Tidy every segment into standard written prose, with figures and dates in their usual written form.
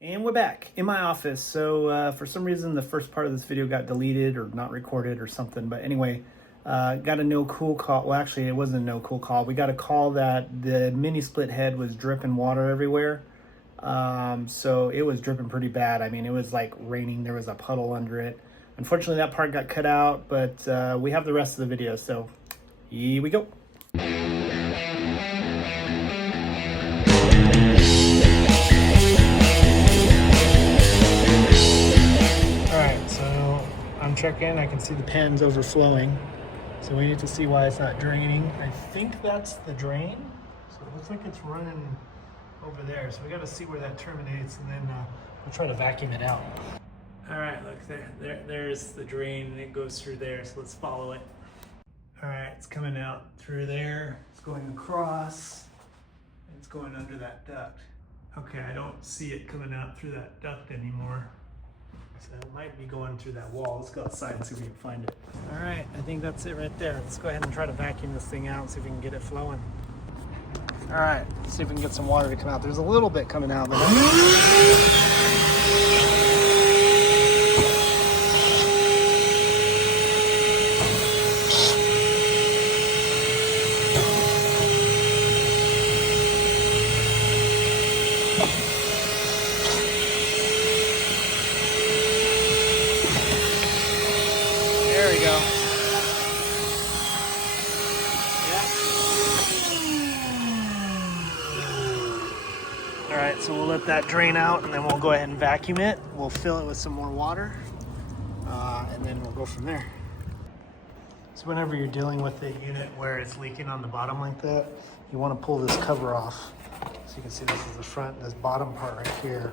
And we're back in my office. So for some reason, the first part of this video got deleted or not recorded or something. But anyway, got a no cool call. Well, actually, it wasn't a no cool call. We got a call that the mini split head was dripping water everywhere. So it was dripping pretty bad. I mean, it was like raining. There was a puddle under it. Unfortunately, that part got cut out, but we have the rest of the video. So here we go. I'm checking, I can see the pan's overflowing. So we need to see why it's not draining. I think that's the drain. So it looks like it's running over there. So we got to see where that terminates, and then we'll try to vacuum it out. All right, look, there's the drain, and it goes through there. So let's follow it. All right, it's coming out through there. It's going across. It's going under that duct. Okay, I don't see it coming out through that duct anymore. So it might be going through that wall. Let's go outside and see if we can find it. All right, I think that's it right there. Let's go ahead and try to vacuum this thing out and see if we can get it flowing. All right, let's see if we can get some water to come out. There's a little bit coming out, but there we go. All right, so we'll let that drain out, and then we'll go ahead and vacuum it. We'll fill it with some more water, and then we'll go from there. So whenever you're dealing with a unit where it's leaking on the bottom like that, you want to pull this cover off. So you can see this is the front, this bottom part right here.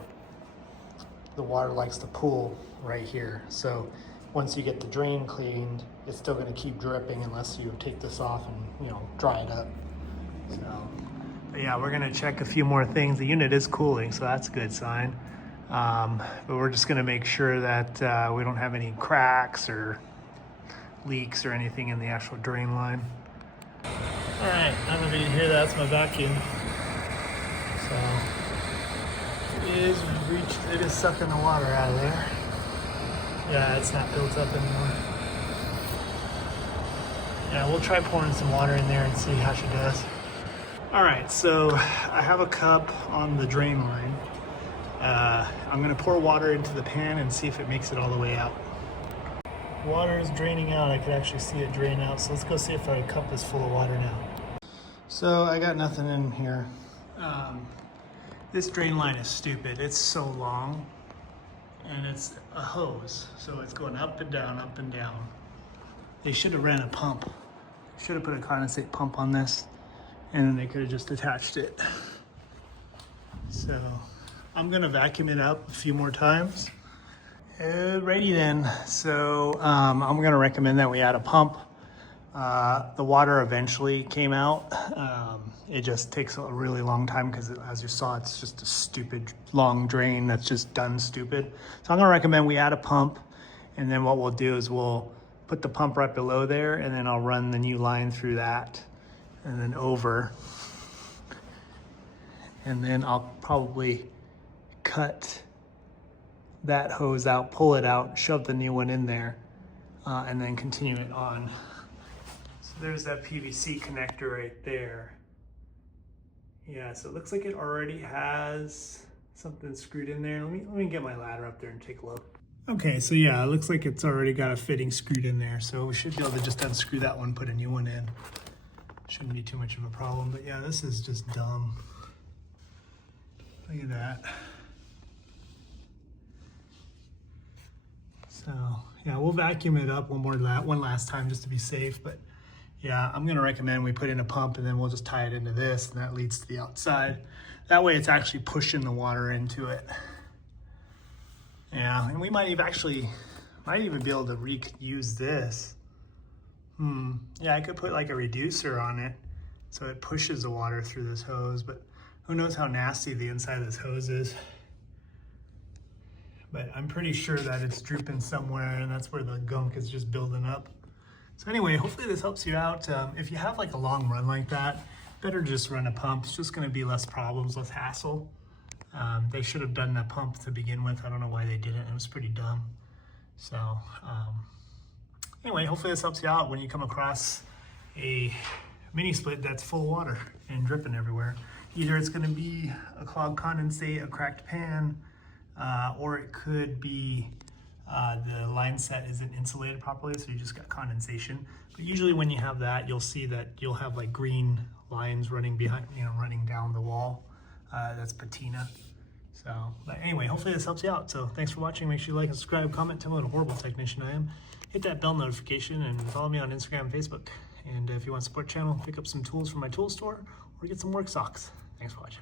The water likes to pool right here. So once you get the drain cleaned, it's still going to keep dripping unless you take this off and, dry it up. So, but yeah, we're going to check a few more things. The unit is cooling, so that's a good sign. But we're just going to make sure that we don't have any cracks or leaks or anything in the actual drain line. All right, I don't know if you can hear that. That's my vacuum. So it is sucking the water out of there. Yeah, it's not built up anymore. Yeah, we'll try pouring some water in there and see how she does. All right, so I have a cup on the drain line. I'm gonna pour water into the pan and see if it makes it all the way out. Water is draining out. I could actually see it drain out. So let's go see if our cup is full of water now. So I got nothing in here. This drain line is stupid. It's so long. And it's a hose, so it's going up and down, up and down. They should have ran a pump. Should have put a condensate pump on this, and then they could have just attached it. So I'm gonna vacuum it up a few more times. Alrighty then. So I'm gonna recommend that we add a pump. The water eventually came out. It just takes a really long time because, as you saw, it's just a stupid long drain that's just done stupid. So I'm gonna recommend we add a pump, and then what we'll do is we'll put the pump right below there, and then I'll run the new line through that and then over. And then I'll probably cut that hose out, pull it out, shove the new one in there, and then continue it on. So there's that PVC connector right there. Yeah, so it looks like it already has something screwed in there. Let me get my ladder up there and take a look. Okay, so yeah, it looks like it's already got a fitting screwed in there. So we should be able to just unscrew that one, put a new one in. Shouldn't be too much of a problem, but yeah, this is just dumb. Look at that. So yeah, we'll vacuum it up one last time just to be safe, but yeah, I'm gonna recommend we put in a pump, and then we'll just tie it into this, and that leads to the outside. That way it's actually pushing the water into it. Yeah, and we might even be able to reuse this. Yeah, I could put like a reducer on it so it pushes the water through this hose, but who knows how nasty the inside of this hose is. But I'm pretty sure that it's drooping somewhere, and that's where the gunk is just building up. So anyway, hopefully this helps you out. If you have like a long run like that, better just run a pump. It's just gonna be less problems, less hassle. They should have done that pump to begin with. I don't know why they didn't. It was pretty dumb. So anyway, hopefully this helps you out when you come across a mini split that's full of water and dripping everywhere. Either it's going to be a clogged condensate, a cracked pan, or it could be the line set isn't insulated properly, so you just got condensation. But usually when you have that, you'll see that you'll have like green lines running behind, running down the wall. That's patina. So, but anyway, hopefully this helps you out. So thanks for watching. Make sure you like and subscribe, comment, tell me what a horrible technician I am. Hit that bell notification and follow me on Instagram and Facebook. And if you want to support the channel, pick up some tools from my tool store or get some work socks. Thanks for watching.